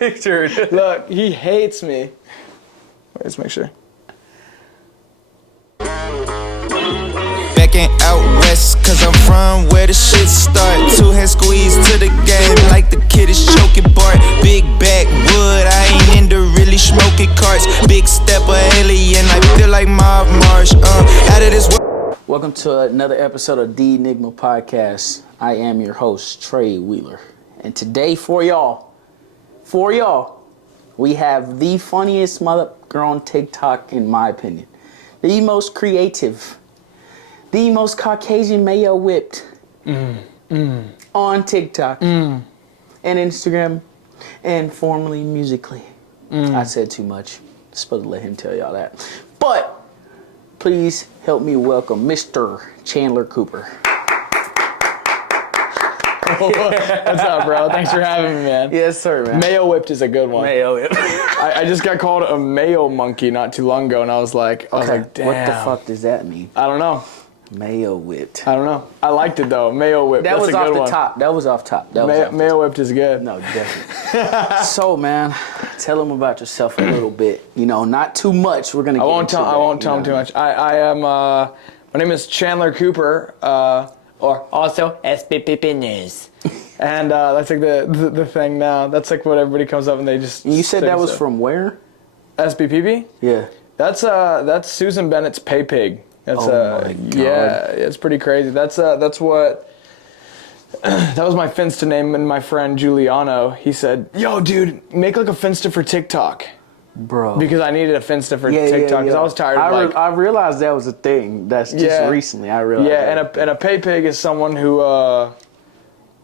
pictured. Look, he hates me. Wait, let's make sure. Backing out west, cause I'm from where the shit start. Two hands squeezed to the game like the kid is choking Bart. Big backwood, I ain't into really smoking carts. Big step of alien, I feel like Mob Marsh. Out of this world. Welcome to another episode of the Enigma podcast. I am your host, Trey Wheeler. And today for y'all, we have the funniest mother girl on TikTok, in my opinion. The most creative, the most Caucasian mayo whipped on TikTok and Instagram and formerly Musically. I said too much. Supposed to let him tell y'all that. But please help me welcome Mr. Chandler Cooper. What's up, bro? Thanks for having me, man. Yes, sir, man. Mayo whipped is a good one. Mayo whipped. I just got called a mayo monkey not too long ago, and I was like, damn. What the fuck does that mean? I don't know. Mayo whipped. I don't know. I liked it though. Mayo whipped. That That's was a off good the one. top. That was off top. Mayo whipped is good. No, definitely. So, man, tell them about yourself a little bit. You know, not too much. We're gonna. I won't tell them too much. I am. My name is Chandler Cooper, or also SPPP News. And that's like the thing now. That's like what everybody comes up and they just. You said that was from where? SBPP? Yeah. That's Susan Bennett's pay pig. That's oh my God. Yeah, it's pretty crazy. That's what that was my Finsta name, and my friend Giuliano, he said, "Yo, dude, make like a Finsta for TikTok." Bro. Because I needed a Finsta for TikTok because I was tired of I realized that was a thing. That's just recently I realized. Yeah, and a pay pig is someone who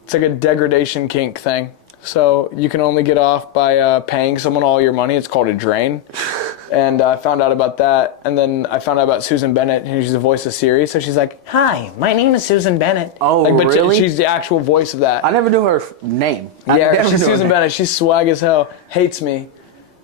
it's like a degradation kink thing. So you can only get off by paying someone all your money. It's called a drain. And I found out about that, and then I found out about Susan Bennett, who's the voice of Siri. So she's like, "Hi, my name is Susan Bennett." Oh, but really? She's the actual voice of that. I never knew her name. Yeah, she's Susan Bennett. She's swag as hell. Hates me.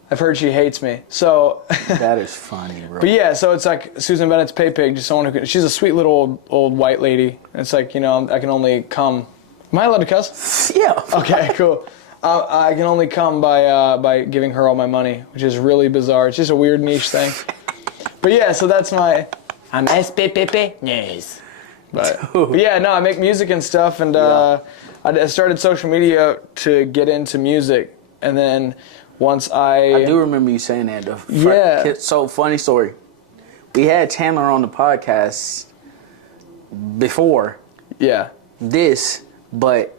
I've heard she hates me. So that is funny, bro. But yeah, so it's like Susan Bennett's pay pig, just someone who can. She's a sweet little old white lady. It's like, you know, I can only come. Am I allowed to cuss? Yeah. Okay, cool. I can only come by giving her all my money, which is really bizarre. It's just a weird niche thing. But yeah, so that's my. I'm SPPP News. But yeah, no, I make music and stuff, and I started social media to get into music, and then once I do remember you saying that. So funny story. We had Chandler on the podcast before. Yeah. This, but.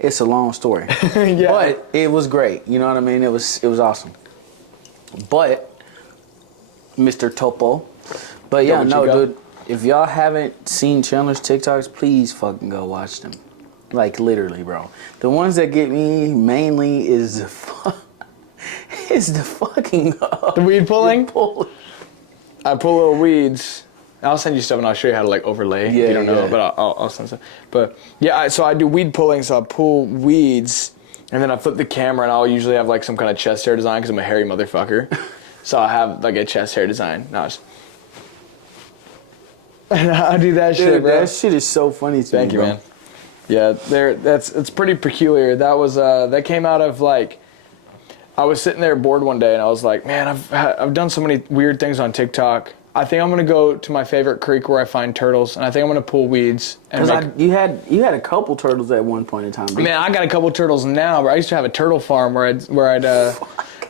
It's a long story. Yeah. But it was great. You know what I mean? It was awesome. But Mr. Topo. But yeah, no, dude, if y'all haven't seen Chandler's TikToks, please fucking go watch them. Like literally, bro. The ones that get me mainly is the fucking the weed pulling? I pull little weeds. I'll send you stuff and I'll show you how to like overlay. Yeah, you don't know, but I'll send stuff. But yeah, so I do weed pulling. So I pull weeds, and then I flip the camera, and I'll usually have like some kind of chest hair design because I'm a hairy motherfucker. So I have like a chest hair design. And I do that shit, bro. That shit is so funny to me. Thank you, man. Yeah, it's pretty peculiar. That was that came out of like. I was sitting there bored one day, and I was like, man, I've done so many weird things on TikTok. I think I'm gonna go to my favorite creek where I find turtles, and I think I'm gonna pull weeds. Because you had a couple turtles at one point in time. Man, I got a couple turtles now. But I used to have a turtle farm where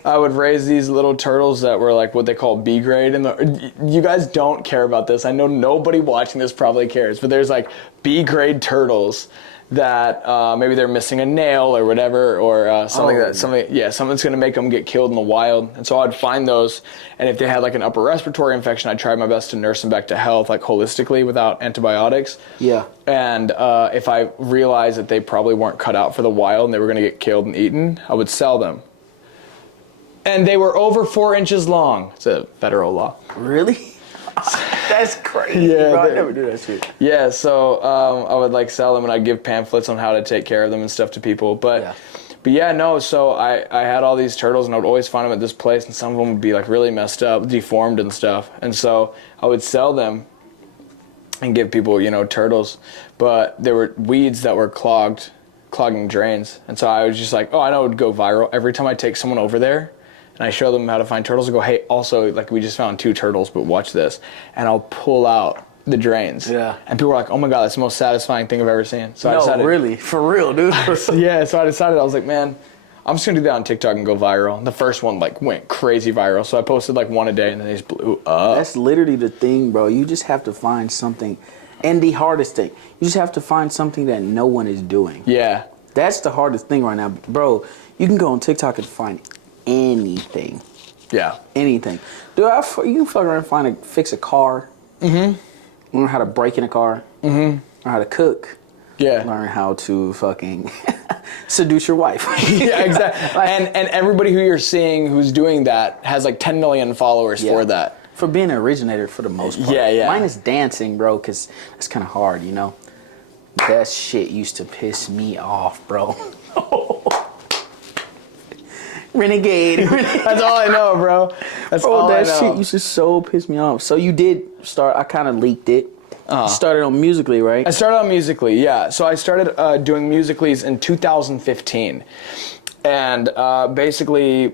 I would raise these little turtles that were like what they call B grade. And you guys don't care about this. I know nobody watching this probably cares, but there's like B grade turtles that maybe they're missing a nail or whatever, or something's gonna make them get killed in the wild. And so I'd find those, and if they had like an upper respiratory infection, I'd try my best to nurse them back to health, like holistically without antibiotics. Yeah. And if I realized that they probably weren't cut out for the wild and they were gonna get killed and eaten, I would sell them. And they were over 4 inches long. It's a federal law. Really? That's crazy, bro. I never do that shit. Yeah, so I would like sell them, and I'd give pamphlets on how to take care of them and stuff to people. But yeah, no, so I had all these turtles, and I would always find them at this place, and some of them would be like really messed up, deformed and stuff. And so I would sell them and give people, you know, turtles. But there were weeds that were clogged clogging drains. And so I was just like, oh, I know it would go viral. Every time I take someone over there and I show them how to find turtles, I go, hey, also, like, we just found 2 turtles, but watch this. And I'll pull out the drains. Yeah. And people were like, oh my God, that's the most satisfying thing I've ever seen. So I decided, really? For real, dude? yeah, so I decided, I was like, man, I'm just going to do that on TikTok and go viral. The first one, like, went crazy viral. So I posted, like, 1 a day, and then they just blew up. That's literally the thing, bro. You just have to find something. And the hardest thing, you just have to find something that no one is doing. Yeah. That's the hardest thing right now. Bro, you can go on TikTok and find anything. Yeah. Anything. Dude, you can fuck around and fix a car. Mm-hmm. Learn how to break in a car. Mm-hmm. Learn how to cook. Yeah. Learn how to fucking seduce your wife. Yeah, exactly. And everybody who you're seeing who's doing that has like 10 million followers for that. For being an originator for the most part. Yeah, yeah. Mine is dancing, bro, because that's kind of hard, you know? That shit used to piss me off, bro. Renegade. That's all I know, bro. That's all I know. That shit used to so piss me off. So you did start, I kind of leaked it. You started on Musically, right? I started on Musically, yeah. So I started doing Musicallys in 2015. And basically,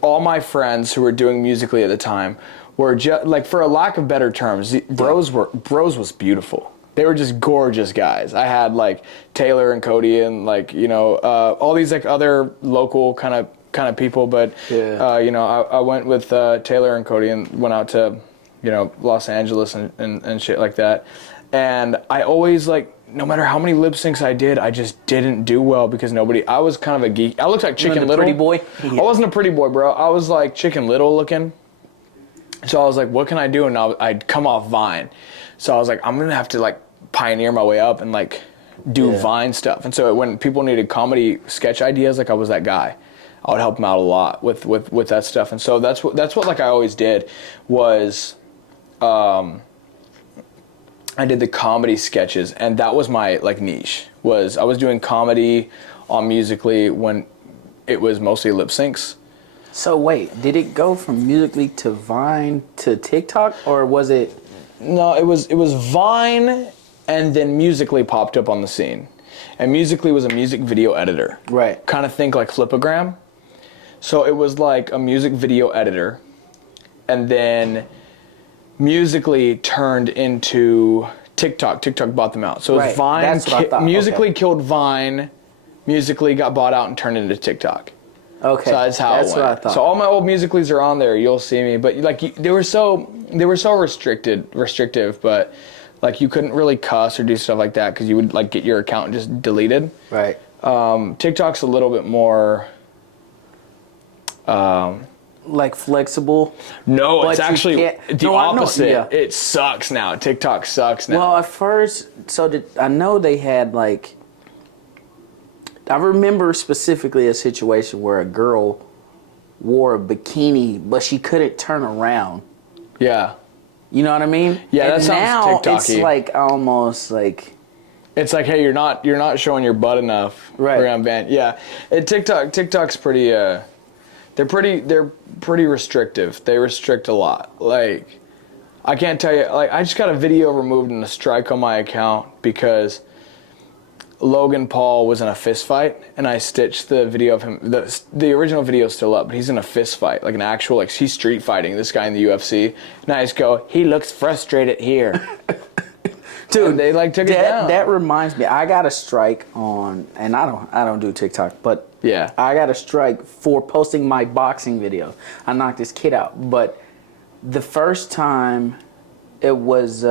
all my friends who were doing Musically at the time were just, like, for a lack of better terms, Bros was beautiful. They were just gorgeous guys. I had, like, Taylor and Cody and, like, you know, all these, like, other local kind of people. But, you know, I went with Taylor and Cody and went out to, you know, Los Angeles and shit like that. And I always, like, no matter how many lip syncs I did, I just didn't do well because I was kind of a geek. I looked like Chicken Little. Pretty boy? Yeah. I wasn't a pretty boy, bro. I was like Chicken Little looking. So I was like, what can I do? And I'd come off Vine. So I was like, I'm going to have to, like, pioneer my way up and, like, do Vine stuff. And so when people needed comedy sketch ideas, like, I was that guy. I would help them out a lot with that stuff. And so that's what like I always did was I did the comedy sketches, and that was my, like, niche. I was doing comedy on Musically when it was mostly lip syncs. So wait, did it go from Musically to Vine to TikTok, or was it? No, it was Vine, and then Musically popped up on the scene. And Musically was a music video editor. Right. Kind of think like Flipagram. So it was like a music video editor, and then Musically turned into TikTok. TikTok bought them out. So right. Vine, That's what I thought. Musically killed Vine. Musically got bought out and turned into TikTok. Okay. So that's how it went. What I thought. So all my old Musicallys are on there. You'll see me, but like they were so restrictive, but like you couldn't really cuss or do stuff like that because you would like get your account just deleted. Right. TikTok's a little bit more. Like flexible. No, it's actually the opposite. Yeah. It sucks now. TikTok sucks now. Well, at first, I know they had like. I remember specifically a situation where a girl wore a bikini, but she couldn't turn around. Yeah. You know what I mean? Yeah, and that sounds now TikTok-y. it's like almost like. It's like, hey, you're not showing your butt enough. Right. We're gonna ban. Yeah. TikTok's pretty. They're pretty restrictive. They restrict a lot. Like, I can't tell you. Like, I just got a video removed and a strike on my account because Logan Paul was in a fist fight, and I stitched the video of him. The original video is still up, but he's in a fist fight, like an actual, like, he's street fighting this guy in the UFC. And I just go, he looks frustrated here. Dude, and they like took it down. That reminds me, I got a strike on, and I don't do TikTok, but yeah, I got a strike for posting my boxing video. I knocked this kid out, but the first time it was.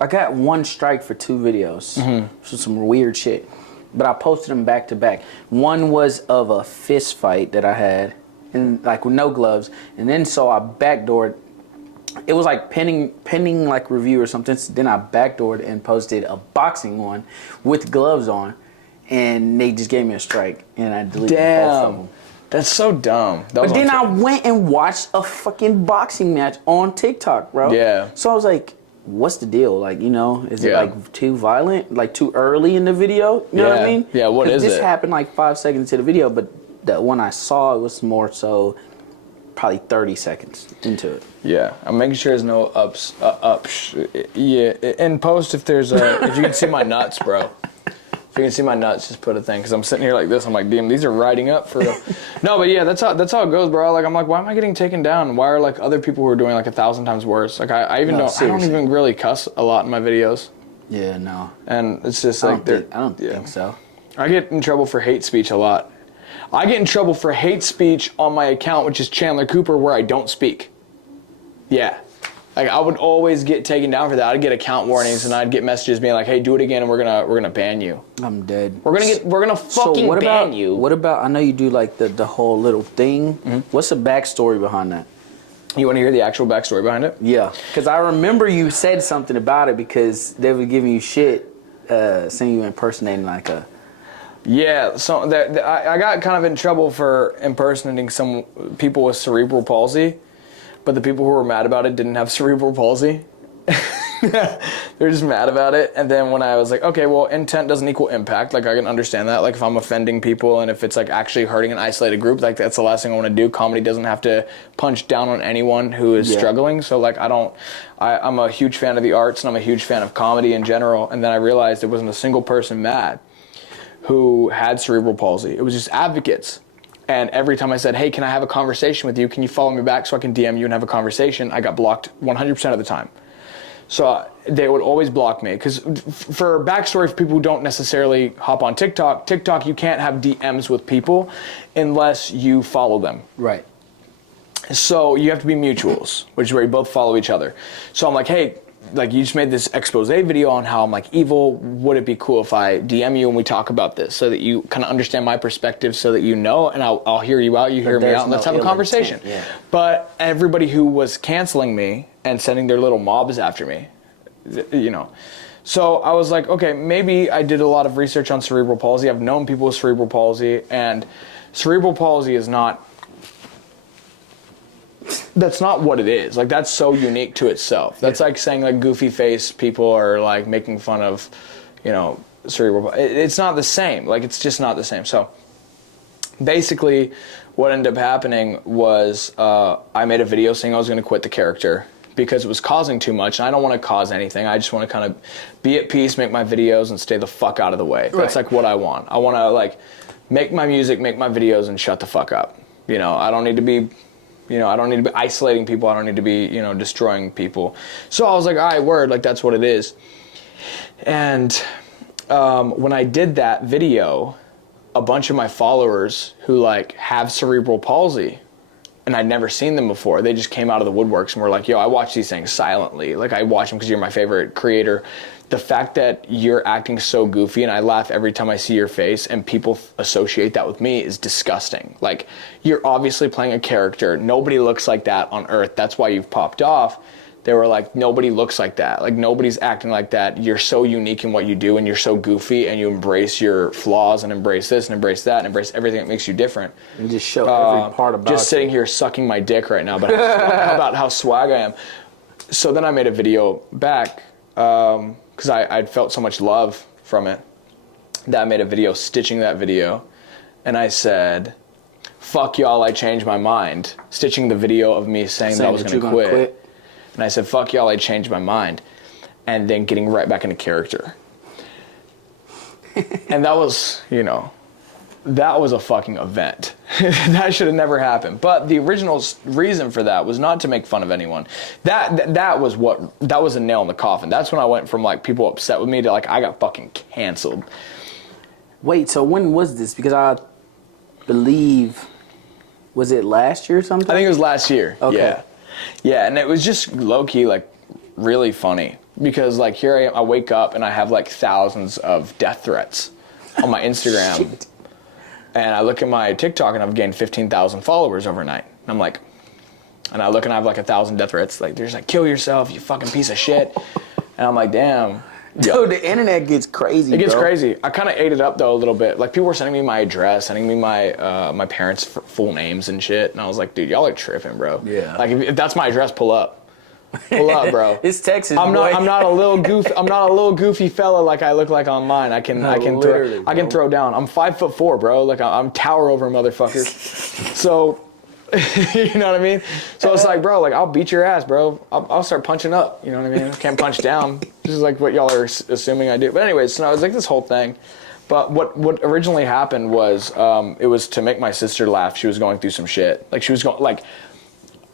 I got one strike for 2 videos. Mm-hmm. So some weird shit. But I posted them back to back. One was of a fist fight that I had, and like with no gloves. And then so I backdoored. It was like pending like review or something. So then I backdoored and posted a boxing one with gloves on, and they just gave me a strike, and I deleted both of them. That's so dumb. But then I went and watched a fucking boxing match on TikTok, bro. Yeah. So I was like, what's the deal? Like, you know, is it like too violent? Like too early in the video? You know what I mean? Yeah, what is this happened like 5 seconds into the video, but the one I saw, it was more so probably 30 seconds into it. Yeah, I'm making sure there's no ups. Yeah, in post if there's if you can see my nuts, bro. If you can see my nuts, just put a thing, because I'm sitting here like this. I'm like, damn, these are riding up for real. No, but yeah, that's how it goes, bro. Like, I'm like, why am I getting taken down? Why are like other people who are doing like 1,000 times worse? Like, I don't even really cuss a lot in my videos. Yeah, no. And it's just I like, don't think so. I get in trouble for hate speech a lot. I get in trouble for hate speech on my account, which is Chandler Cooper, where I don't speak. Yeah. Like, I would always get taken down for that. I'd get account warnings, and I'd get messages being like, "Hey, do it again, and we're gonna ban you." I'm dead. We're gonna fucking ban you. What about? I know you do like the whole little thing. Mm-hmm. What's the backstory behind that? You want to hear the actual backstory behind it? Yeah, because I remember you said something about it because they were giving you shit, saying you impersonating like a. Yeah, so I got kind of in trouble for impersonating some people with cerebral palsy. But the people who were mad about it didn't have cerebral palsy. They're just mad about it. And then when I was like, okay, well, intent doesn't equal impact. Like, I can understand that. Like, if I'm offending people and if it's like actually hurting an isolated group, like that's the last thing I want to do. Comedy doesn't have to punch down on anyone who is struggling. So like, I'm a huge fan of the arts and I'm a huge fan of comedy in general. And then I realized there wasn't a single person mad who had cerebral palsy. It was just advocates. And every time I said, hey, can I have a conversation with you? Can you follow me back so I can DM you and have a conversation? I got blocked 100% of the time. So they would always block me. Because for backstory, for people who don't necessarily hop on TikTok, you can't have DMs with people unless you follow them. Right. So you have to be mutuals, which is where you both follow each other. So I'm like, hey, like you just made this expose video on how I'm like evil. Would it be cool if I DM you and we talk about this so that you kind of understand my perspective so that you know, and I'll hear you out, you hear me out, and let's have a conversation. Yeah. But everybody who was canceling me and sending their little mobs after me, you know. So I was like, okay, maybe I did a lot of research on cerebral palsy. I've known people with cerebral palsy, and cerebral palsy is not, that's not what it is. Like, that's so unique to itself. That's like saying like goofy face people are like making fun of, you know, cerebral. It's not the same. Like, it's just not the same. So basically what ended up happening was I made a video saying I was going to quit the character because it was causing too much. And I don't want to cause anything. I just want to kind of be at peace, make my videos, and stay the fuck out of the way. That's like what I want. I want to like make my music, make my videos, and shut the fuck up. You know, I don't need to be... You know, I don't need to be isolating people. I don't need to be, you know, destroying people. So I was like, all right, word, like that's what it is. And when I did that video, a bunch of my followers who like have cerebral palsy, and I'd never seen them before, they just came out of the woodworks and were like, yo, I watch these things silently. Like, I watch them because you're my favorite creator. The fact that you're acting so goofy and I laugh every time I see your face and people associate that with me is disgusting. Like, you're obviously playing a character. Nobody looks like that on Earth. That's why you've popped off. They were like, nobody looks like that. Like, nobody's acting like that. You're so unique in what you do and you're so goofy and you embrace your flaws and embrace this and embrace that and embrace everything that makes you different. And just show every part about just sitting here sucking my dick right now, but about how swag I am. So then I made a video back, because I'd felt so much love from it, that I made a video stitching that video, and I said, fuck y'all, I changed my mind, stitching the video of me saying that I was going to quit. And I said, fuck y'all, I changed my mind, and then getting right back into character. And that was, you know, that was a fucking event. That should have never happened. But the original reason for that was not to make fun of anyone. That was a nail in the coffin. That's when I went from like people upset with me to like I got fucking canceled. Wait, so when was this? Because I believe, was it last year or something? I think it was last year. Okay. Yeah. Yeah, and it was just low key like really funny because like here I am, I wake up and I have like thousands of death threats on my Instagram. Shit. And I look at my TikTok and I've gained 15,000 followers overnight. And I'm like, and I look and I have like 1,000 death threats. Like, there's like, kill yourself, you fucking piece of shit. And I'm like, damn. Dude, the internet gets crazy, It gets crazy. I kind of ate it up though a little bit. Like, people were sending me my address, sending me my my parents' full names and shit. And I was like, dude, y'all are tripping, bro. Yeah. Like, if that's my address, pull up. Pull up, bro. It's Texas, I'm boy. not a little goofy fella like I look like online. I can throw down. I'm 5'4", bro. Like I'm tower over motherfuckers. So, you know what I mean? So it's like, bro, like I'll beat your ass, bro. I'll start punching up. You know what I mean? I can't punch down. This is like what y'all are assuming I do. But anyways, so I was like this whole thing. But what originally happened was it was to make my sister laugh. She was going through some shit. Like she was going like.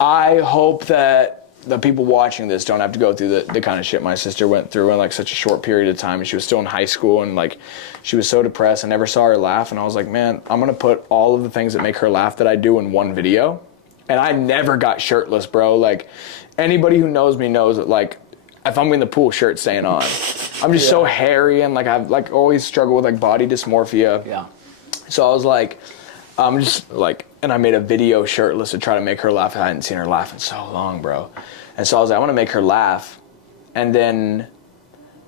I hope that the people watching this don't have to go through the kind of shit my sister went through in like such a short period of time. And she was still in high school and like she was so depressed. I never saw her laugh. And I was like, man, I'm going to put all of the things that make her laugh that I do in one video. And I never got shirtless, bro. Like anybody who knows me knows that like if I'm in the pool, shirt's staying on. I'm just so hairy and like I've like always struggled with like body dysmorphia. Yeah. So I was like, I'm just like, and I made a video shirtless to try to make her laugh. I hadn't seen her laugh in so long, bro. And so I was like, I want to make her laugh. And then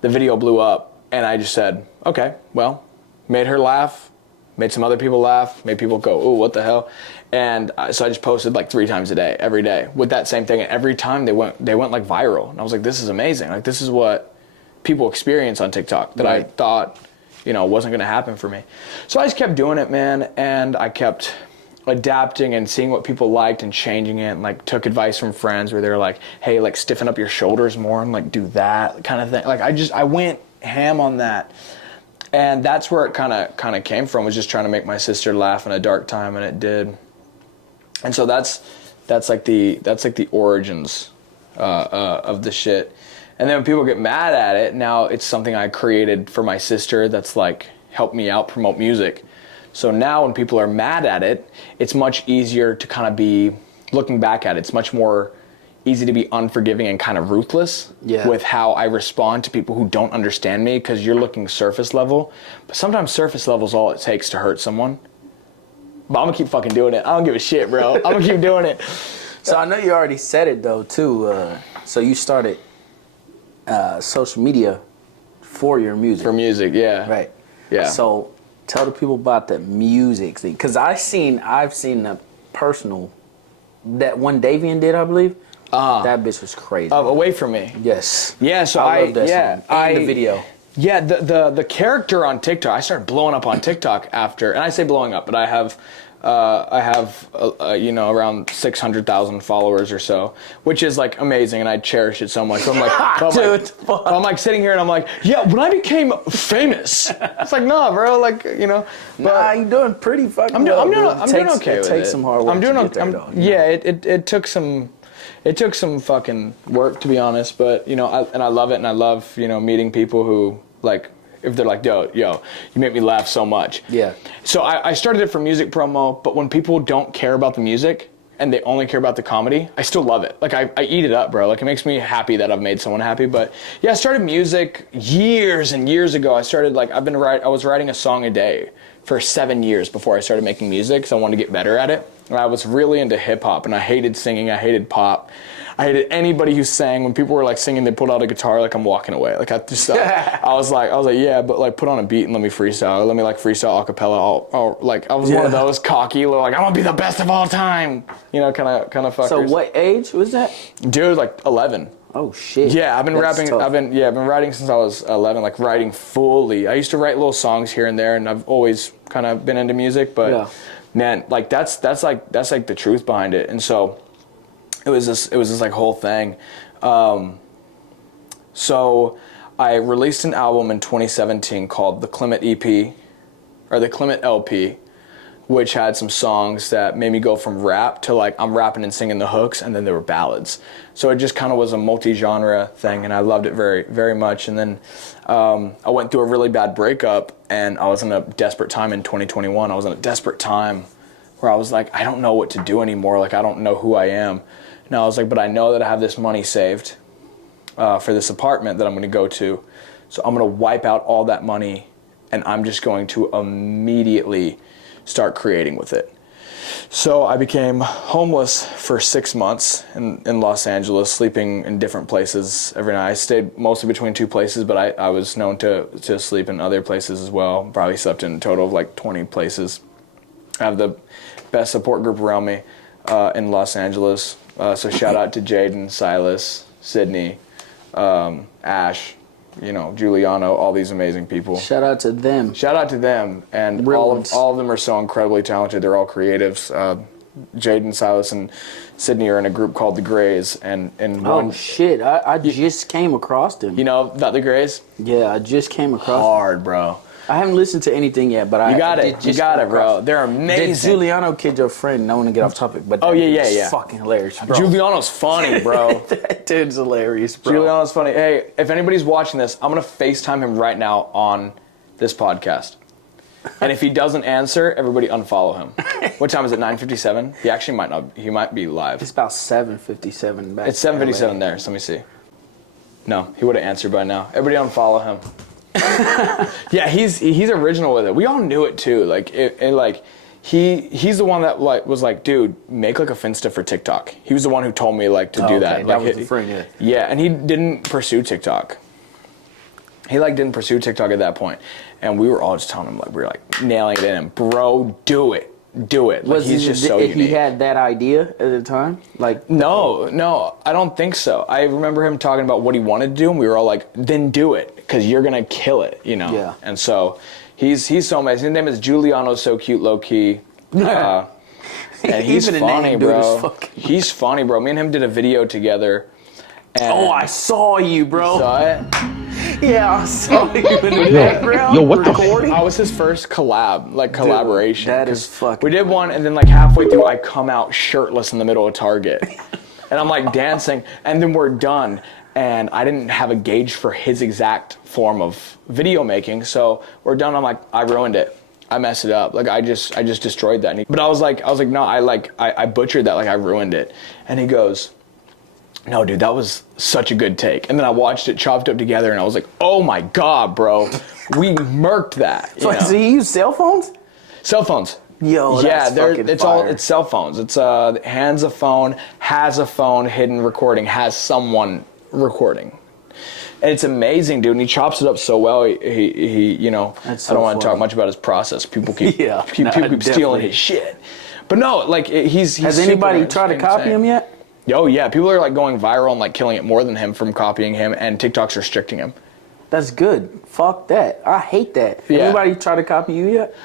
the video blew up and I just said, okay, well, made her laugh, made some other people laugh, made people go, ooh, what the hell? And so I just posted like 3 times a day, every day with that same thing. And every time they went like viral. And I was like, this is amazing. Like this is what people experience on TikTok that I thought, you know, wasn't going to happen for me. So I just kept doing it, man. And I kept adapting and seeing what people liked and changing it, and like took advice from friends where they were like, hey, like stiffen up your shoulders more and like do that kind of thing. Like I went ham on that. And that's where it kind of came from, was just trying to make my sister laugh in a dark time, and it did. And so that's like the origins of the shit. And then when people get mad at it, now it's something I created for my sister that's like helped me out promote music. So now when people are mad at it, it's much easier to kind of be looking back at it. It's much more easy to be unforgiving and kind of ruthless with how I respond to people who don't understand me, because you're looking surface level. But sometimes surface level is all it takes to hurt someone. But I'm going to keep fucking doing it. I don't give a shit, bro. I'm going to keep doing it. So I know you already said it, though, too. So you started social media for your music. For music, yeah. Right. Yeah. So tell the people about the music thing. Because I've seen the personal, that one Davian did, I believe. That bitch was crazy. Away from me. Yes. Yeah, so I love that song. And the video. Yeah, the character on TikTok, I started blowing up on TikTok after, and I say blowing up, but I have around 600,000 followers or so, which is like amazing, and I cherish it so much. So I'm like, I'm like sitting here and I'm like, yeah, when I became famous, it's like, nah, bro, like, you know. But nah, you're doing pretty fucking well. I'm doing okay with it. It takes some hard work. It took some fucking work, to be honest, but you know, I love it, and I love, you know, meeting people who like, if they're like, yo, you make me laugh so much. Yeah. So I started it for music promo, but when people don't care about the music and they only care about the comedy, I still love it. Like I eat it up, bro. Like it makes me happy that I've made someone happy. But yeah, I started music years and years ago. I started like, I was writing a song a day for 7 years before I started making music, because I wanted to get better at it. And I was really into hip hop, and I hated singing. I hated pop. I hated anybody who sang. When people were like singing, they pulled out a guitar, like I'm walking away. Like I was like, yeah, but like put on a beat and let me freestyle. Let me like freestyle a cappella. I was one of those cocky, like I want to be the best of all time. You know, kind of fuckers. So what age was that? Dude, like 11. Oh shit. Yeah, I've been rapping. Tough. I've been writing since I was 11. Like writing fully. I used to write little songs here and there, and I've always kind of been into music. But man, like that's like the truth behind it. And so it was this like whole thing. So I released an album in 2017 called the Climate EP, or the Climate LP, which had some songs that made me go from rap to like I'm rapping and singing the hooks, and then there were ballads. So it just kind of was a multi-genre thing, and I loved it very, very much. And then I went through a really bad breakup, and I was in a desperate time in 2021. I was in a desperate time where I was like, I don't know what to do anymore. Like, I don't know who I am. And I was like, but I know that I have this money saved for this apartment that I'm going to go to. So I'm going to wipe out all that money, and I'm just going to immediately start creating with it. So I became homeless for 6 months in Los Angeles, sleeping in different places every night. I stayed mostly between 2 places, but I was known to sleep in other places as well. Probably slept in a total of like 20 places. I have the best support group around me in Los Angeles. So shout out to Jaden, Silas, Sydney, Ash, you know, Giuliano, all these amazing people. Shout out to them. And all of them are so incredibly talented. They're all creatives. Jaden, Silas, and Sydney are in a group called The Grays. And oh shit, I just came across them. You know about The Grays? Yeah, I just came across Hard, bro. I haven't listened to anything yet, but You got it. You got it, bro. They're Did amazing. Giuliano kid your friend? I want to get off topic, but Oh, yeah, dude's yeah. fucking hilarious, bro. Giuliano's funny, bro. That dude's hilarious, bro. Giuliano's funny. Hey, if anybody's watching this, I'm going to FaceTime him right now on this podcast. And if he doesn't answer, everybody unfollow him. What time is it? 9:57? He actually might not. He might be live. It's about 7:57 back. It's 7:57 there. So let me see. No, he would have answered by now. Everybody unfollow him. Yeah, he's original with it. We all knew it too. Like he's the one that like was like, dude, make like a Finsta for TikTok. He was the one who told me like to do that. That Like, was the friend. Yeah. Yeah, and he didn't pursue TikTok. He like didn't pursue TikTok at that point, and we were all just telling him like we were like nailing it in him, bro, do it. Like, Was he's just so unique. He had that idea at the time? Like No, I don't think so. I remember him talking about what he wanted to do, and we were all like, then do it, because you're going to kill it, you know? Yeah. And so he's so amazing. His name is Giuliano, so cute, low-key. And he's Even the funny, name, dude, bro. is fucking- He's funny, bro. Me and him did a video together. And Oh, I saw you, bro. saw it. Yeah, I saw you in the background. Yo, what the recording. I was his first collaboration. that is 'cause fucking We did one, and then like halfway through, I come out shirtless in the middle of Target, and I'm like dancing, and then we're done, and I didn't have a gauge for his exact form of video making, so we're done. I'm like, I ruined it. I messed it up. Like I just destroyed that. But I was like, no, I butchered that. Like I ruined it. And he goes, no, dude, that was such a good take. And then I watched it chopped up together, and I was like, oh my God, bro. We murked that. So does he use cell phones? Cell phones. Yo, that's fucking fire. It's cell phones. It's hands a phone, has a phone, hidden recording, has someone recording. And it's amazing, dude. And he chops it up so well. He you know, That's I don't so want to talk funny. much about his process. People keep Yeah, people no, keep stealing definitely. his shit. But no, like he's Has super anybody tried to copy insane. him yet? Oh yeah, people are like going viral and like killing it more than him from copying him, and TikTok's restricting him. That's good. Fuck that. I hate that. Yeah. Anybody try to copy you yet?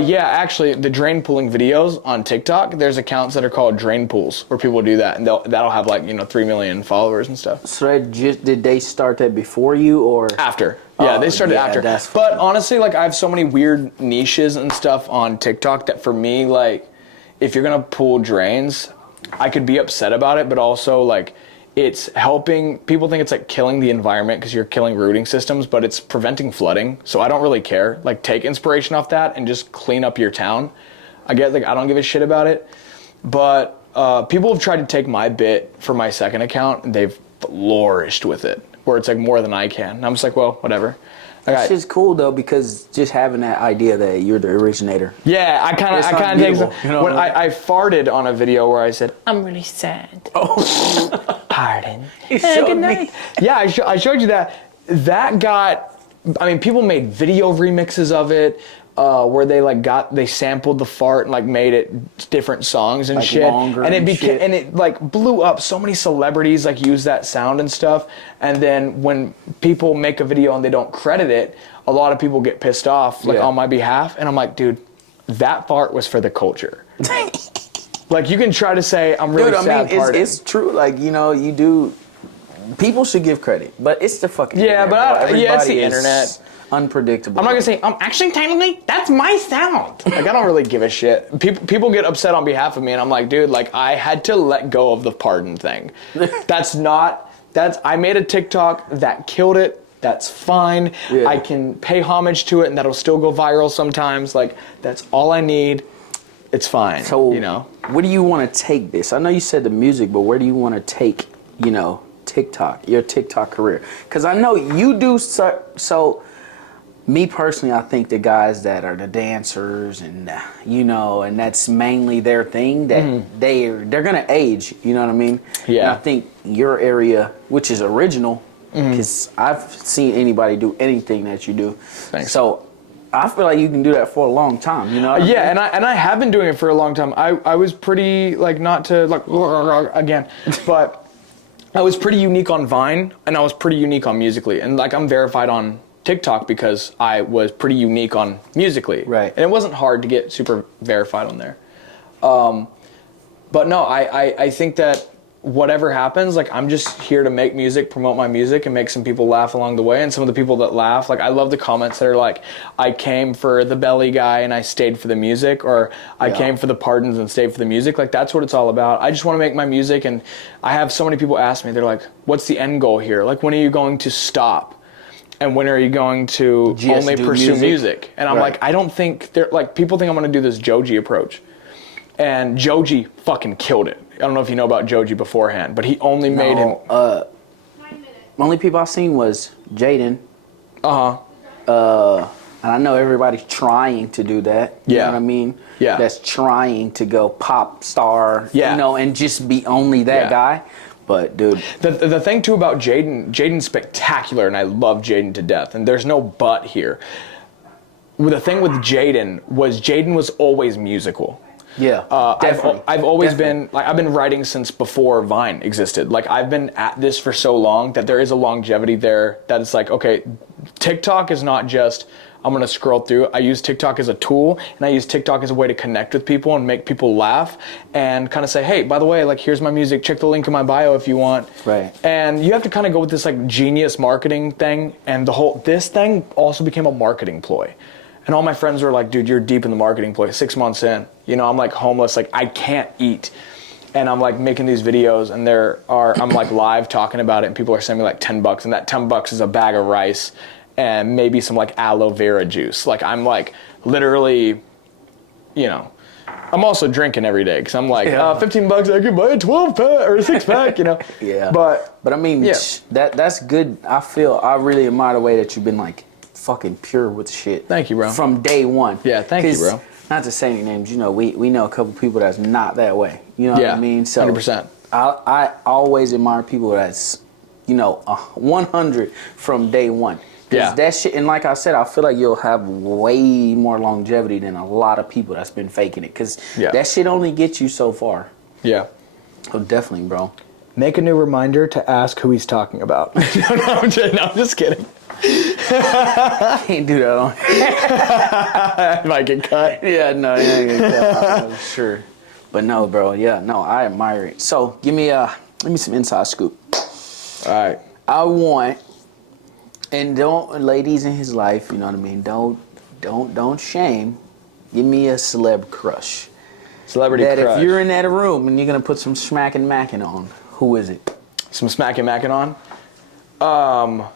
Yeah, actually, the drain pooling videos on TikTok, there's accounts that are called drain pools where people do that, and that'll have like 3 million followers and stuff. So did they start that before you or? After. Yeah, Oh, they started yeah, after. that's But fucking- honestly, like I have so many weird niches and stuff on TikTok that for me, like, if you're gonna pull drains, I could be upset about it, but also like it's helping. People think it's like killing the environment because you're killing rooting systems, but it's preventing flooding. So I don't really care. Like take inspiration off that and just clean up your town. I don't give a shit about it. But people have tried to take my bit for my second account, and they've flourished with it, where it's like more than I can. And I'm just like, well, whatever. That shit's cool though, because just having that idea that you're the originator. Yeah, I kind It's of not take beautiful, you know? when I farted on a video where I said, "I'm really sad." Oh, Pardon. showed Good me. night. Yeah, I showed you that. That got. I mean, people made video remixes of it. Where they sampled the fart and like made it different songs and Like shit, longer and it and became shit. and it like blew up. So many celebrities like use that sound and stuff, and then when people make a video and they don't credit it, a lot of people get pissed off like Yeah. on my behalf, and I'm like, dude, that fart was for the culture. Like you can try to say I'm really dude, sad. it's true. Like you do. People should give credit, but it's the fucking Yeah, internet, but bro. yeah, it's the Everybody is internet. Unpredictable. I'm not gonna say, actually, technically, that's my sound. Like, I don't really give a shit. People get upset on behalf of me, and I'm like, dude, like, I had to let go of the pardon thing. I made a TikTok that killed it. That's fine. Yeah. I can pay homage to it, and that'll still go viral sometimes. Like, that's all I need. It's fine, So, where do you want to take this? I know you said the music, but where do you want to take, TikTok, your TikTok career? Because I know you do so. Me personally, I think the guys that are the dancers and and that's mainly their thing, that they're gonna age. You know what I mean? Yeah. And I think your area, which is original, because I've seen anybody do anything that you do. Thanks. So I feel like you can do that for a long time. You know? What I mean? Yeah, and I have been doing it for a long time. I was pretty, like, not to, like, again, but I was pretty unique on Vine, and I was pretty unique on Musical.ly. And, like, I'm verified on TikTok because I was pretty unique on Musical.ly. Right. And it wasn't hard to get super verified on there. But no, I think that whatever happens, like I'm just here to make music, promote my music, and make some people laugh along the way. And some of the people that laugh, like I love the comments that are like, I came for the belly guy and I stayed for the music, or I came for the pardons and stayed for the music. Like that's what it's all about. I just want to make my music, and I have so many people ask me, they're like, what's the end goal here? Like when are you going to stop? And when are you going to only pursue music? And I'm like, I don't think they're like, people think I'm going to do this Joji approach. And Joji fucking killed it. I don't know if you know about Joji beforehand, but he only made him. Only people I've seen was Jaden. And I know everybody's trying to do that. You know what I mean? Yeah. That's trying to go pop star, you know, and just be only that guy. But, dude. The thing, too, about Jaden's spectacular, and I love Jaden to death, and there's no but here. The thing with Jaden was always musical. Yeah, definitely. I've always been, like, I've been writing since before Vine existed. Like, I've been at this for so long that there is a longevity there that it's like, okay, TikTok is not just, I'm going to scroll through. I use TikTok as a tool, and I use TikTok as a way to connect with people and make people laugh and kind of say, hey, by the way, like, here's my music. Check the link in my bio if you want. Right. And you have to kind of go with this, like, genius marketing thing, and this thing also became a marketing ploy. And all my friends were like, dude, you're deep in the marketing ploy. 6 months in, you know, I'm like homeless, like I can't eat. And I'm like making these videos, and I'm like live talking about it, and people are sending me like $10, and that $10 is a bag of rice and maybe some like aloe vera juice. Like I'm like literally, you know, I'm also drinking every day because I'm like, $15 I can buy a 12-pack or a 6-pack, you know. But I mean, that's good. I really admire the way that you've been like fucking pure with shit. Thank you, bro. From day one. Yeah, thank you, bro. Not to say any names, you know, we know a couple people that's not that way. You know what I mean? So 100%. I always admire people that's, you know, 100 from day one. Yeah. That shit, and like I said, I feel like you'll have way more longevity than a lot of people that's been faking it. Because that shit only gets you so far. Yeah. Oh, definitely, bro. Make a new reminder to ask who he's talking about. No, I'm just kidding. Can't do that on. Might get cut. Yeah, no, you ain't get cut. I'm sure. But no, bro. Yeah, no, I admire it. So give me some inside scoop. All right. I want, and don't, ladies in his life, you know what I mean. Don't shame. Give me a celeb crush. Celebrity crush. If you're in that room and you're gonna put some smacking macking on, who is it? Some smacking macking on.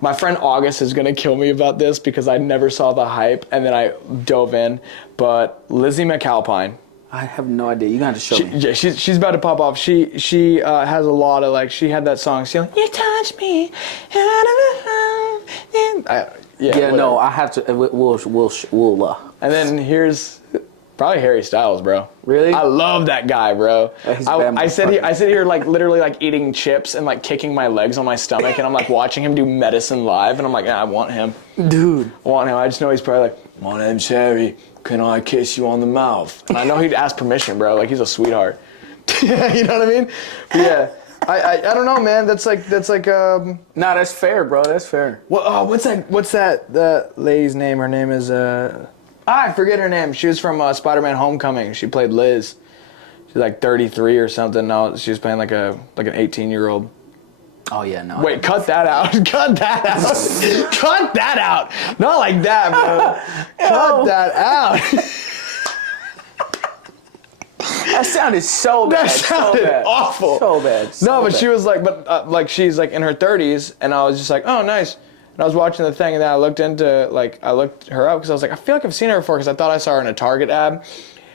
My friend August is going to kill me about this because I never saw the hype and then I dove in. But Lizzie McAlpine. I have no idea. You're going to have to show me. Yeah, she's about to pop off. She has a lot of, like, she had that song, You Touch Me. No, I have to. We'll And then here's probably Harry Styles, bro. Really? I love that guy, bro. I sit here like literally like eating chips and like kicking my legs on my stomach, and I'm like watching him do medicine live, and I'm like, I want him. Dude. I want him. I just know he's probably like, my name's Harry. Can I kiss you on the mouth? And I know he'd ask permission, bro. Like he's a sweetheart. You know what I mean? But yeah. I don't know, man. That's like Nah, that's fair, bro. That's fair. Well, what's that the lady's name? Her name is I forget her name. She was from Spider-Man: Homecoming. She played Liz. She's like 33 or something. Now she's playing like an 18-year-old. Oh yeah, no. Wait, cut that out. Cut that out. Cut that out. Not like that, bro. Cut that out. That sounded so bad. That sounded awful. So bad. But she was like, she's like in her 30s, and I was just like, oh, nice. And I was watching the thing, and then I looked her up because I was like, I feel like I've seen her before because I thought I saw her in a Target ad.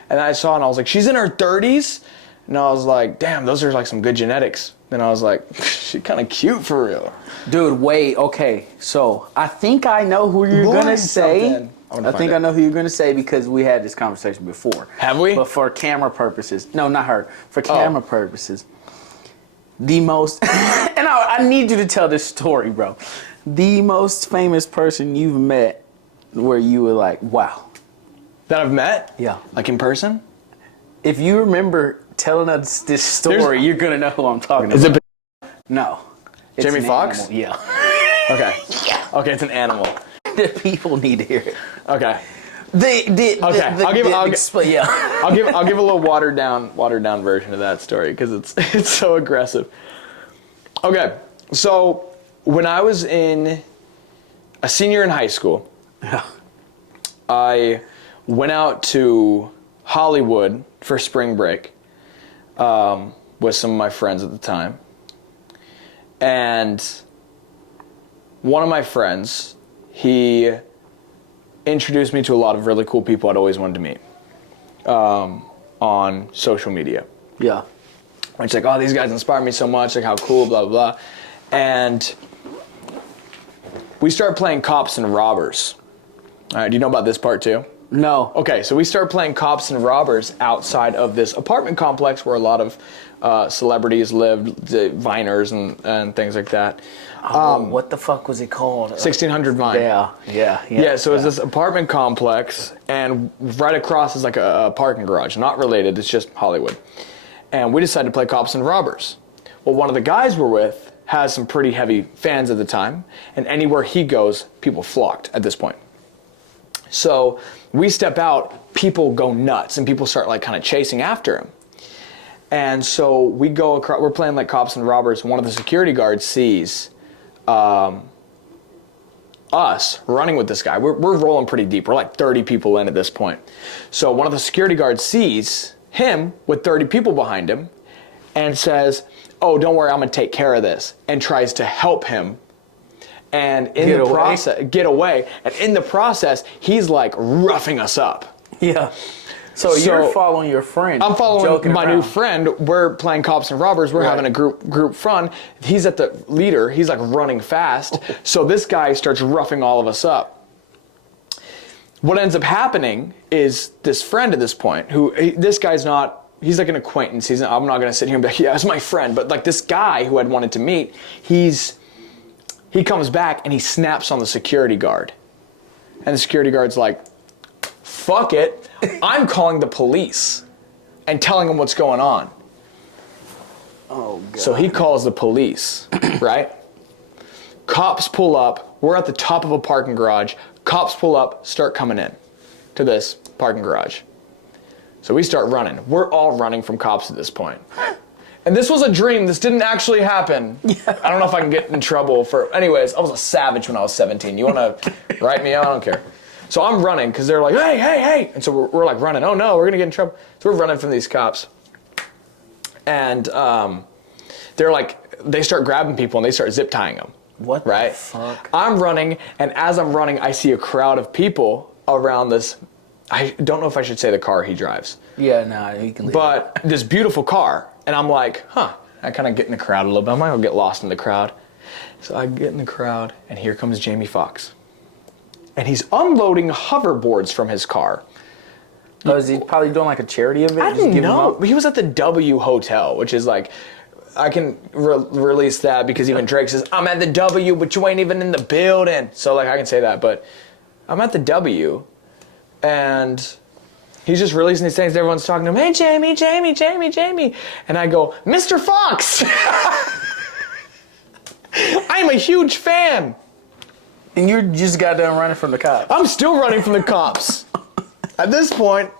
And then I saw her, and I was like, she's in her 30s? And I was like, damn, those are like some good genetics. Then I was like, she's kind of cute for real. Dude, wait, okay. So I think I know who you're going to say. I think I know who you're going to say because we had this conversation before. Have we? But for camera purposes. No, not her. For camera purposes. The most... and I need you to tell this story, bro. The most famous person you've met where you were like, wow. That I've met? Yeah. Like in person? If you remember telling us this story, you're going to know who I'm talking about. Is it... No. Jamie Foxx? Animal. Yeah. Okay. Yeah. Okay, it's an animal. The people need to hear it. Okay. Okay, I'll give a little watered down version of that story because it's so aggressive. Okay, so when I was a senior in high school, I went out to Hollywood for spring break with some of my friends at the time, and one of my friends, he introduced me to a lot of really cool people I'd always wanted to meet on social media. Yeah. It's like, oh, these guys inspire me so much, like how cool, blah, blah, blah. And we started playing cops and robbers. All right, do you know about this part too? No. Okay, so we started playing cops and robbers outside of this apartment complex where a lot of celebrities lived, the Viners and things like that. What the fuck was it called? 1600 Vine. Yeah. So it's this apartment complex, and right across is like a parking garage. Not related, it's just Hollywood. And we decided to play cops and robbers. Well, one of the guys we're with has some pretty heavy fans at the time, and anywhere he goes, people flocked at this point. So we step out, people go nuts, and people start like kind of chasing after him. And so we go across, we're playing like cops and robbers. One of the security guards sees us running with this guy. We're rolling pretty deep. We're like 30 people in at this point. So one of the security guards sees him with 30 people behind him and says, oh, don't worry, I'm going to take care of this, and tries to help him. And in the process, get away. And in the process, he's like roughing us up. Yeah. So you're following your friend. I'm following my new friend. We're playing cops and robbers. We're having a group fun. He's at the leader. He's like running fast. So this guy starts roughing all of us up. What ends up happening is this friend at this point, this guy's not, he's like an acquaintance. I'm not going to sit here and be like, yeah, it's my friend. But like this guy who I'd wanted to meet, he comes back and he snaps on the security guard. And the security guard's like, fuck it. I'm calling the police and telling them what's going on. Oh, God. So he calls the police, right? Cops pull up. We're at the top of a parking garage. Cops pull up, start coming in to this parking garage. So we start running. We're all running from cops at this point. And this was a dream. This didn't actually happen. Yeah. I don't know if I can get in trouble for... Anyways, I was a savage when I was 17. You want to write me out? I don't care. So I'm running because they're like, hey. And so we're like running. Oh, no, we're going to get in trouble. So we're running from these cops. And they're like, they start grabbing people and they start zip tying them. What the fuck? I'm running, and as I'm running, I see a crowd of people around this. I don't know if I should say the car he drives. Yeah, no, you can leave. But this beautiful car. And I'm like, I kind of get in the crowd a little bit. I might get lost in the crowd. So I get in the crowd, and here comes Jamie Foxx. And he's unloading hoverboards from his car. Oh, is he probably doing like a charity event? I don't know. He was at the W Hotel, which is like, I can release that because even Drake says, I'm at the W, but you ain't even in the building. So like I can say that, but I'm at the W, and he's just releasing these things. Everyone's talking to him, hey, Jamie. And I go, Mr. Foxx! I'm a huge fan. And you just got done running from the cops. I'm still running from the cops. At this point,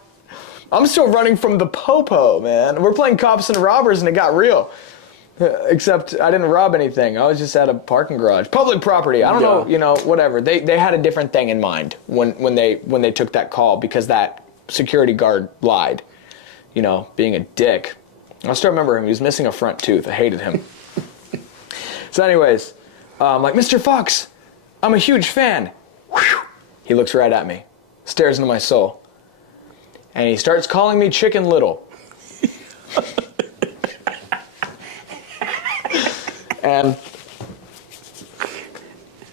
I'm still running from the popo, man. We're playing cops and robbers, and it got real. Except I didn't rob anything. I was just at a parking garage. Public property. I don't know, whatever. They had a different thing in mind when they took that call because that security guard lied. Being a dick. I still remember him. He was missing a front tooth. I hated him. So anyways, I'm like, Mr. Foxx, I'm a huge fan. Whew. He looks right at me, stares into my soul, and he starts calling me Chicken Little. And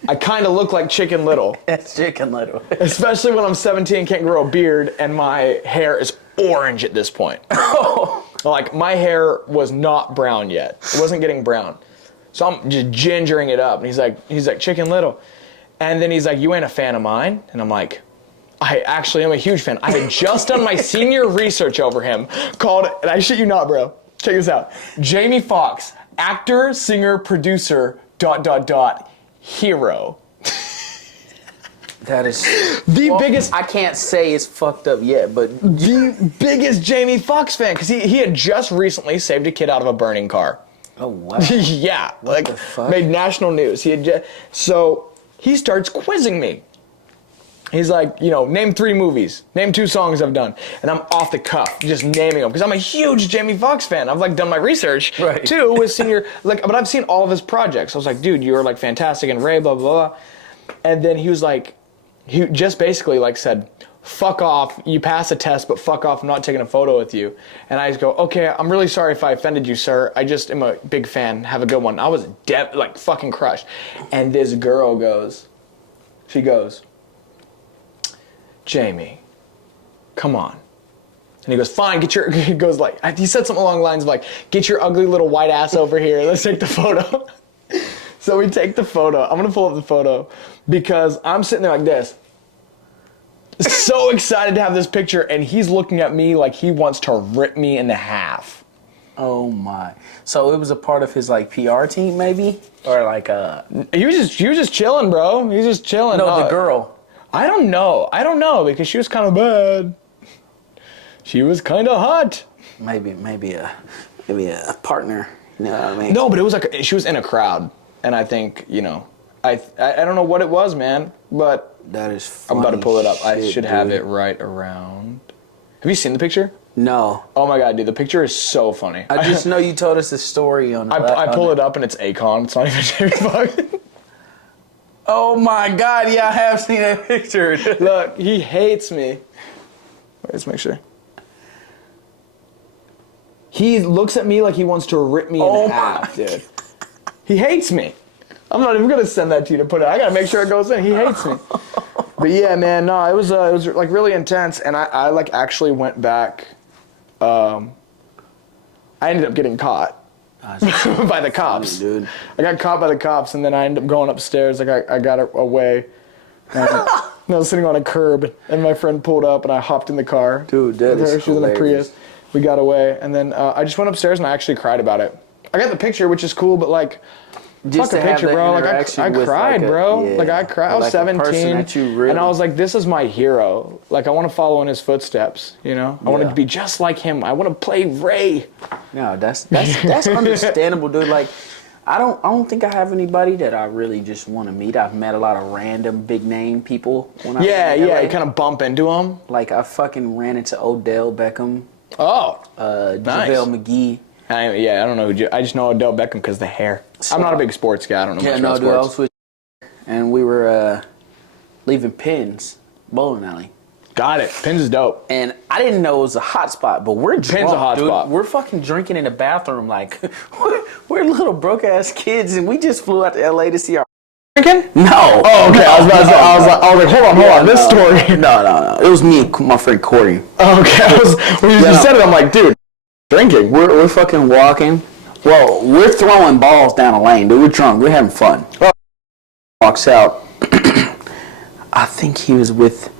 I kind of look like Chicken Little. That's Chicken Little. Especially when I'm 17, can't grow a beard, and my hair is orange at this point. Like, my hair was not brown yet. It wasn't getting brown. So I'm just gingering it up. And he's like, Chicken Little. And then he's like, you ain't a fan of mine? And I'm like, I actually am a huge fan. I had just done my senior research over him called, and I shit you not, bro. Check this out. Jamie Foxx, actor, singer, producer, ... hero. That is the biggest. I can't say it's fucked up yet, but The biggest Jamie Foxx fan, because he had just recently saved a kid out of a burning car. oh wow. Yeah, What the fuck? made national news. So he starts quizzing me. He's like, name 3 movies, name 2 songs I've done, and I'm off the cuff, just naming them because I'm a huge Jamie Foxx fan. I've done my research too with senior, but I've seen all of his projects. I was like, dude, you're fantastic and Ray, blah blah blah. And then he was like, he just basically said, fuck off, you passed the test, but fuck off, I'm not taking a photo with you. And I just go, okay, I'm really sorry if I offended you, sir. I just am a big fan. Have a good one. I was fucking crushed. And this girl goes, Jamie, come on. And he goes, fine, he said something along the lines of get your ugly little white ass over here. Let's take the photo. So we take the photo. I'm going to pull up the photo because I'm sitting there like this. So excited to have this picture, and he's looking at me like he wants to rip me in half. Oh my. So it was a part of his PR team maybe? Or He was just chilling, bro. He was just chilling. No, the girl. I don't know because she was kind of bad. She was kind of hot. Maybe a partner. You know what I mean? No, but it was she was in a crowd, and I think I don't know what it was, man. But that is funny. I'm about to pull it up. I should have dude. it right around. Have you seen the picture? No. Oh my god, dude, the picture is so funny. I just know you told us the story on. I pull it up and it's Akon. It's not even Jamie Foxx. Oh my god, yeah, I have seen that picture. Look, he hates me. Wait, let's make sure. He looks at me like he wants to rip me in half, dude. He hates me. I'm not even gonna send that to you to put it. I gotta make sure it goes in. He hates me. But yeah, man, no, it was really intense, and I actually went back. I ended up getting caught. By the cops. Funny, dude. I got caught by the cops, and then I ended up going upstairs. I got away. And I was sitting on a curb, and my friend pulled up, and I hopped in the car. Dude, that is She was in a hilarious. Prius. We got away, and then I just went upstairs, and I actually cried about it. I got the picture, which is cool, but just fuck a picture, bro. I cried, bro. I cried. I was 17, and I was like, this is my hero. I want to follow in his footsteps. I want to be just like him. I want to play Ray. No, that's understandable, dude. I don't think I have anybody that I really just want to meet. I've met a lot of random big name people. You kind of bump into them. I fucking ran into Odell Beckham. Oh, nice. JaVale McGee. I don't know I just know Odell Beckham because the hair. So, I'm not a big sports guy. I don't know much about dude, sports. I was with and we were leaving Pins bowling alley. Got it. Pins is dope. And I didn't know it was a hot spot, but we're drunk, Pins a hot dude. spot. We're fucking drinking in the bathroom we're little broke ass kids, and we just flew out to LA to see our Drinking? No. Oh, okay. I was about to say. I was like, hold on. This story. No. It was me and my friend Corey. Oh, okay. When you said it, I'm like, dude, drinking. We're fucking walking. Well, we're throwing balls down a lane, dude. We're drunk. We're having fun. Walks out. I think he was with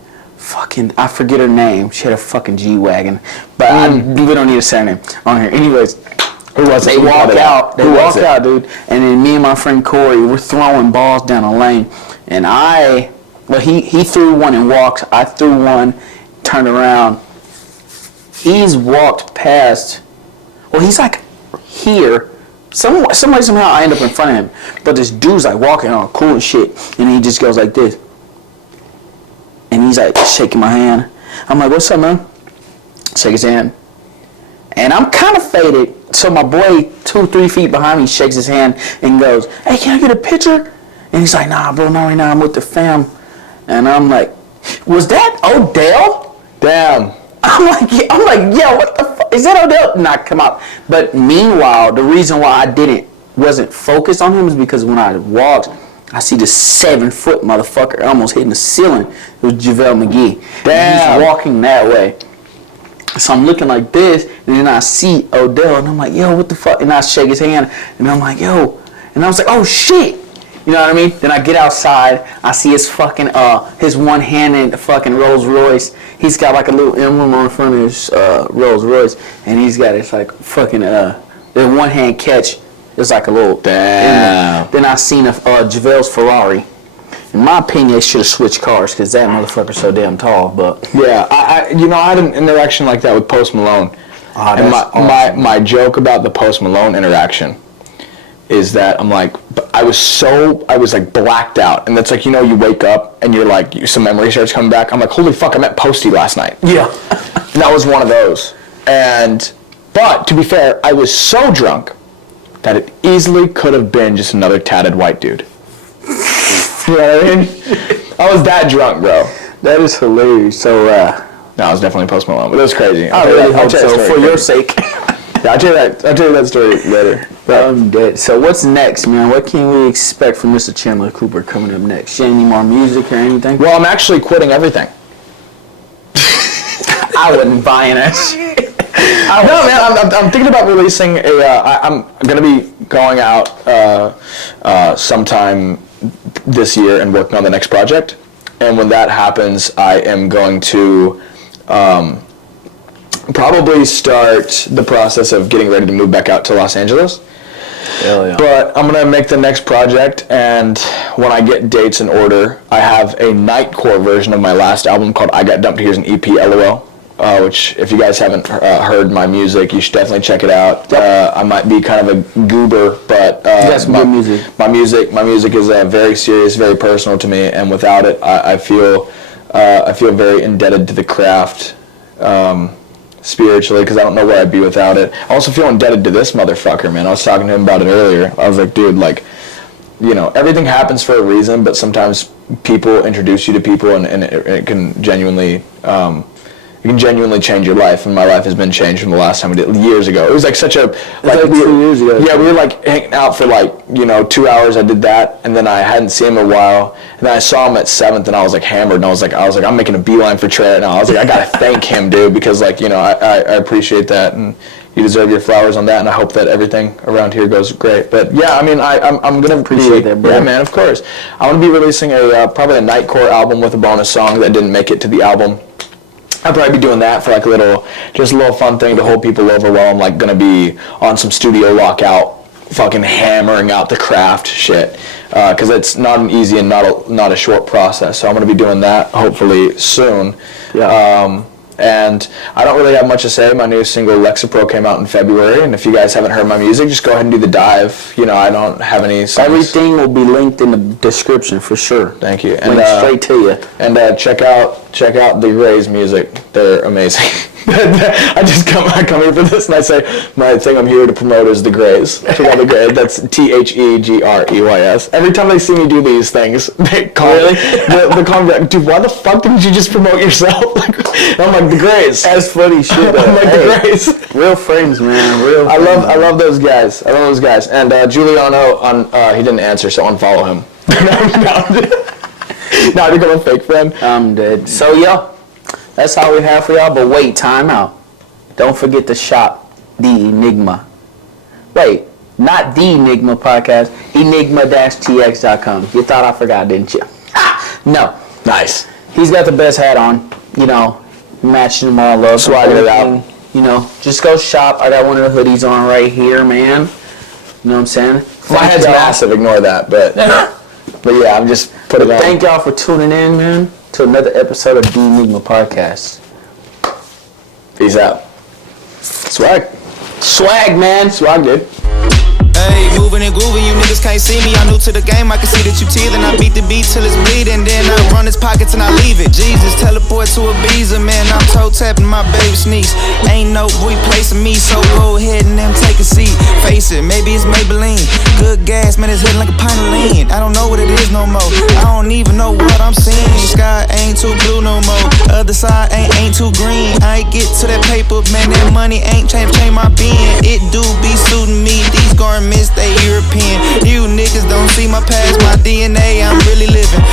I forget her name. She had a fucking G-Wagon. But we don't need a surname on here. Anyways, they walk out. They walk out, dude. And then me and my friend Corey, we're throwing balls down a lane. And he threw one and walked. I threw one, turned around. He's walked past. Well, he's here. Somehow I end up in front of him. But this dude's walking all cool and shit. And he just goes like this. And he's shaking my hand. I'm like, what's up, man? Shake his hand. And I'm kind of faded. So my boy, 2-3 feet behind me, shakes his hand and goes, hey, can I get a picture? And he's like, nah, bro, not right now. I'm with the fam. And I'm like, was that Odell? Damn. I'm like, yeah, what the fuck? Is that Odell? Nah, come out. But meanwhile, the reason why I wasn't focused on him is because when I walked, I see this 7-foot motherfucker almost hitting the ceiling. It was JaVale McGee. Damn. He's walking that way. So I'm looking like this, and then I see Odell, and I'm like, yo, what the fuck? And I shake his hand, and I'm like, yo. And I was like, oh, shit. You know what I mean? Then I get outside. I see his fucking, his one-handed fucking Rolls Royce. He's got a little emblem on the front of his Rolls Royce, and he's got his fucking, the one-hand catch. It's a little. Damn. Then I seen JaVale's Ferrari. In my opinion, they should have switched cars because that motherfucker's so damn tall. But Yeah, I had an interaction like that with Post Malone. that's And my joke about the Post Malone interaction is that I'm like, I was like blacked out, and that's like, you wake up and you're like, some memory starts coming back. I'm like, holy fuck, I met Posty last night. yeah. And that was one of those. But to be fair, I was so drunk that it easily could have been just another tatted white dude. You know what I mean? I was that drunk, bro. That is hilarious. So, No, I was definitely Post Malone, but it was crazy. I really hope so, for your sake. Yeah, I'll tell you that story later. I'm dead. So what's next, man? What can we expect from Mr. Chandler Cooper coming up next? You any more music or anything? Well, I'm actually quitting everything. I wasn't buying that shit. No, man, I'm thinking about releasing I'm going to be going out sometime this year and working on the next project. And when that happens, I am going to probably start the process of getting ready to move back out to Los Angeles. Hell yeah. But I'm going to make the next project, and when I get dates in order, I have a nightcore version of my last album called I Got Dumped. Here's an EP, LOL. Which, if you guys haven't heard my music, you should definitely check it out. I might be kind of a goober, but some good music. My music is very serious, very personal to me, and without it, I feel very indebted to the craft spiritually, because I don't know where I'd be without it. I also feel indebted to this motherfucker, man. I was talking to him about it earlier. I was like, dude, like, everything happens for a reason, but sometimes people introduce you to people, and it can genuinely. You can genuinely change your life, and my life has been changed from the last time we did years ago. It was like such a like 2 years ago. Yeah, we were like hanging out for 2 hours. I did that, and then I hadn't seen him in a while, and then I saw him at 7th, and I was like hammered, and I was like I'm making a beeline for Trey right now. I was like, I gotta thank him, dude, because I appreciate that, and you deserve your flowers on that, and I hope that everything around here goes great. But yeah, I mean, I'm gonna appreciate that, bro. Yeah, man, of course. I'm gonna be releasing probably a nightcore album with a bonus song that didn't make it to the album. I'll probably be doing that for just a little fun thing to hold people over while I'm gonna be on some studio lockout, fucking hammering out the craft shit, because it's not an easy and not a short process. So I'm gonna be doing that hopefully soon. Yeah. And I don't really have much to say. My new single Lexapro came out in February, and if you guys haven't heard my music, just go ahead and do the dive. I don't have any songs. Everything will be linked in the description for sure. Thank you. And Link straight to you. And check out the Gray's music. They're amazing. I come here for this, and I say my thing I'm here to promote is the Grays. Check out the Grays. That's TheGreys. Every time they see me do these things, they call they call me like, dude, why the fuck didn't you just promote yourself? And I'm like, the Grays. That's funny shit. I'm like, the Grays. Real friends, man. Real. I love those guys. And Giuliano he didn't answer, so unfollow him. No, I become a fake friend. I'm dead. So yeah. That's all we have for y'all, but wait, time out. Don't forget to shop the Enigma. Wait, not the Enigma podcast, enigma-tx.com. You thought I forgot, didn't you? No. Nice. He's got the best hat on, matching them all up. Swagging it out. Just go shop. I got one of the hoodies on right here, man. You know what I'm saying? My head's massive, ignore that, but yeah, I'm just putting it on. Thank y'all for tuning in, man, to another episode of the Enigma podcast. Peace out. Swag, man. Swag, dude. Hey, moving and grooving, you niggas can't see me. I'm new to the game, I can see that you teething. I beat the beat till it's bleeding, then I run his pockets and I leave it. Jesus, teleport to Ibiza, man, I'm toe tapping my baby sneaks. Ain't no boy placing me, so go ahead and then take a seat. Face it, maybe it's Maybelline. Good gas, man, it's hitting like a pint of lean. I don't know what it is no more, I don't even know what I'm seeing. Sky ain't too blue no more, other side ain't too green. I ain't get to that paper, man, that money ain't change my being. It do be suiting me, these garments they European. You niggas don't see my past, my DNA, I'm really living.